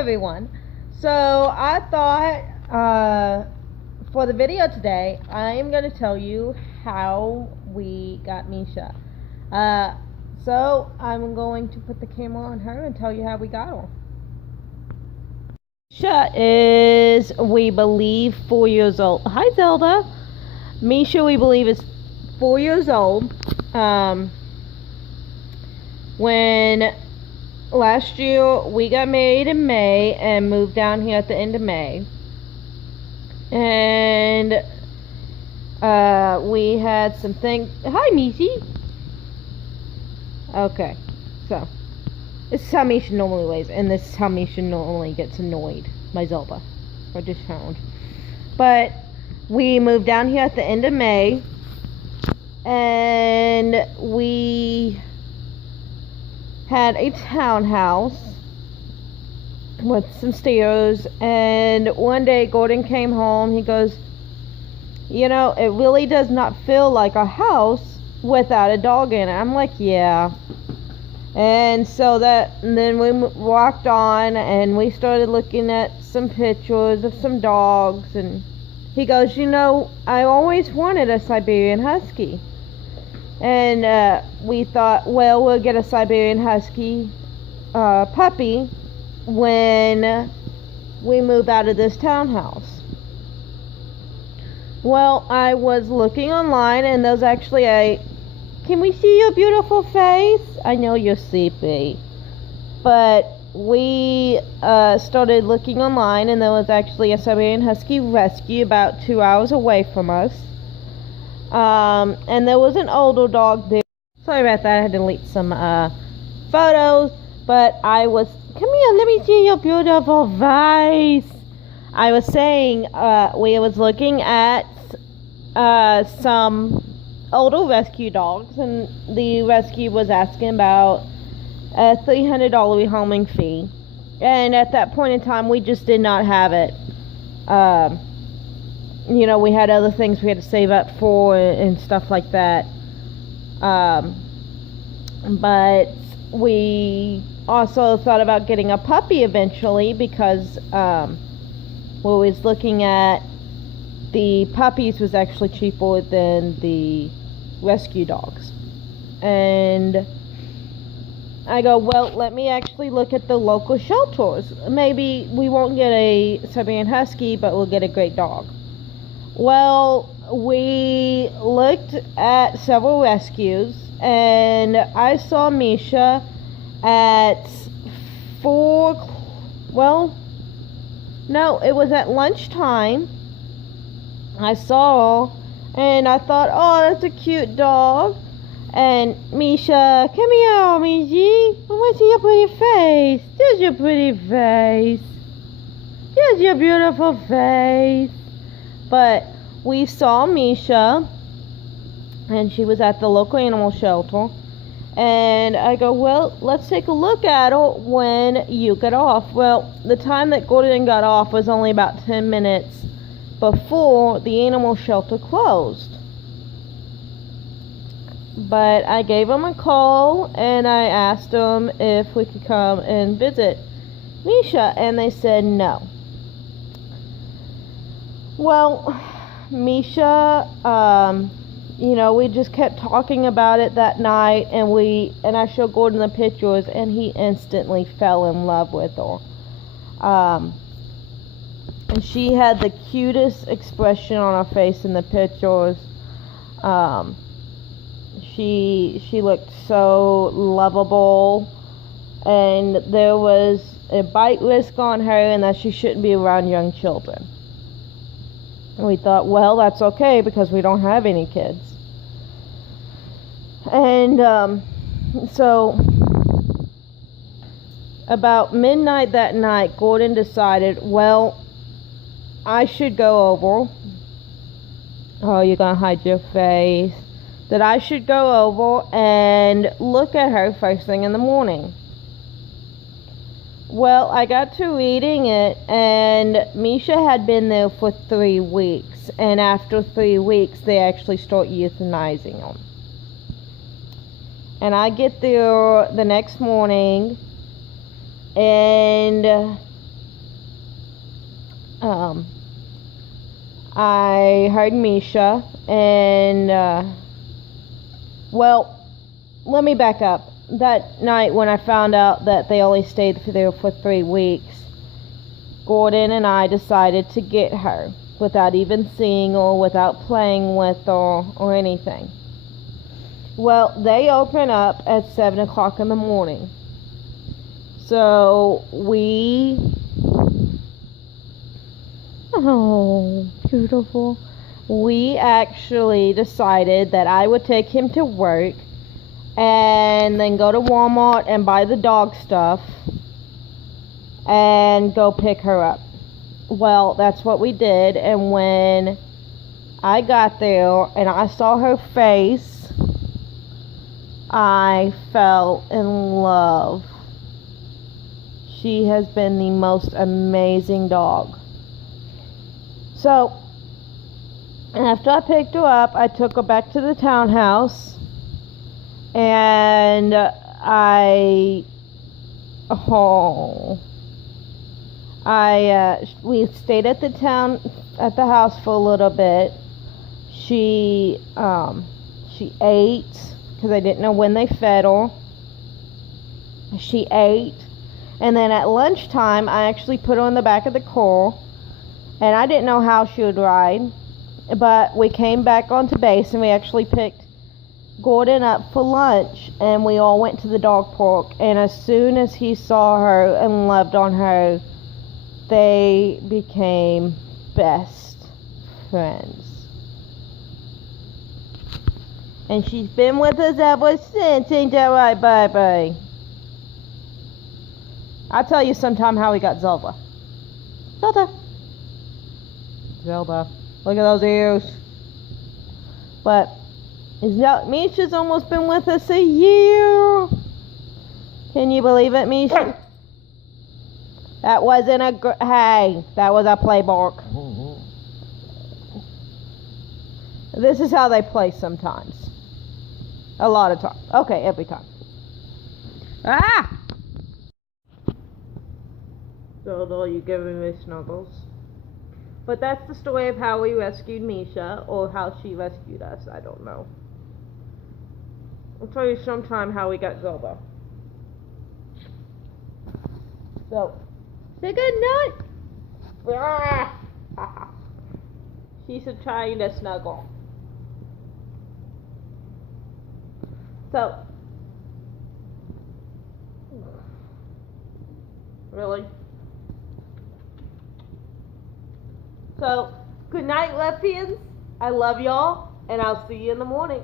everyone. So I thought for the video today, I am going to tell you how we got Misha. So I'm going to put the camera on her and tell you how we got her. Misha is, we believe, 4 years old. Hi, Zelda. Misha, we believe, is 4 years old. When last year we got married in May and moved down here at the end of May, and we had some things. Hi, Mishi. Okay, so this is how Misha normally lays, and this is how Misha normally gets annoyed by Zelda or disheartened. But we moved down here at the end of May, and we had a townhouse with some stairs, and one day Gordon came home. He goes, you know, it really does not feel like a house without a dog in it. I'm like, yeah. And then we walked on and we started looking at some pictures of some dogs, and he goes, you know, I always wanted a Siberian Husky. And we thought, well, we'll get a Siberian Husky puppy when we move out of this townhouse. Well, I was looking online, and there's actually can we see your beautiful face? I know you're sleepy. But we started looking online, and there was actually a Siberian Husky rescue about 2 hours away from us. And there was an older dog there. Sorry about that, I had to delete some photos, but I was, come here, let me see your beautiful face. I was saying, we was looking at some older rescue dogs, and the rescue was asking about a $300 rehoming fee, and at that point in time, we just did not have it. You know, we had other things we had to save up for and stuff like that. But we also thought about getting a puppy eventually, because we was looking at the puppies was actually cheaper than the rescue dogs. And I go, well, let me actually look at the local shelters. Maybe we won't get a Siberian Husky, but we'll get a great dog. Well, we looked at several rescues, and I saw Misha at it was at lunchtime. I saw, and I thought, oh, that's a cute dog. And Misha, come here, Mishi. I want to see your pretty face. There's your pretty face. There's your beautiful face. But we saw Misha, and she was at the local animal shelter, and I go, well, let's take a look at her when you get off. Well, the time that Gordon got off was only about 10 minutes before the animal shelter closed. But I gave him a call, and I asked them if we could come and visit Misha, and they said no. Well, Misha, you know, we just kept talking about it that night, and I showed Gordon the pictures, and he instantly fell in love with her. And she had the cutest expression on her face in the pictures. She looked so lovable, and there was a bite risk on her, and that she shouldn't be around young children. We thought, well, that's okay, because we don't have any kids. And so about midnight that night, Gordon decided, well, I should go over. Oh, you're gonna hide your face. That I should go over and look at her first thing in the morning. Well, I got to reading it, and Misha had been there for 3 weeks, and after 3 weeks, they actually start euthanizing them. And I get there the next morning, and I heard Misha, and well, let me back up. That night when I found out that they only stayed there for 3 weeks, Gordon and I decided to get her without even seeing her, without playing with her or anything. Well, they open up at 7 o'clock in the morning. So oh, beautiful. We actually decided that I would take him to work and then go to Walmart and buy the dog stuff and go pick her up. Well, that's what we did, and when I got there and I saw her face, I fell in love. She has been the most amazing dog. So, after I picked her up, I took her back to the townhouse, and we stayed at the house for a little bit. She ate, because I didn't know when they fed her. She ate, and then at lunchtime, I actually put her in the back of the car, and I didn't know how she would ride, but we came back onto base, and we actually picked Gordon up for lunch, and we all went to the dog park, and as soon as he saw her and loved on her, they became best friends. And she's been with us ever since, ain't that right, baby? I'll tell you sometime how we got Zelda. Zelda. Look at those ears. But Misha's almost been with us a year. Can you believe it, Misha? That wasn't hey, that was a play bark. This is how they play sometimes. A lot of times. Okay, every time. Ah! So, you giving me snuggles? But that's the story of how we rescued Misha, or how she rescued us. I don't know. I'll tell you sometime how we got Zelda. So, say good night. She's trying to snuggle. So, really? So, good night, Leftians. I love y'all, and I'll see you in the morning.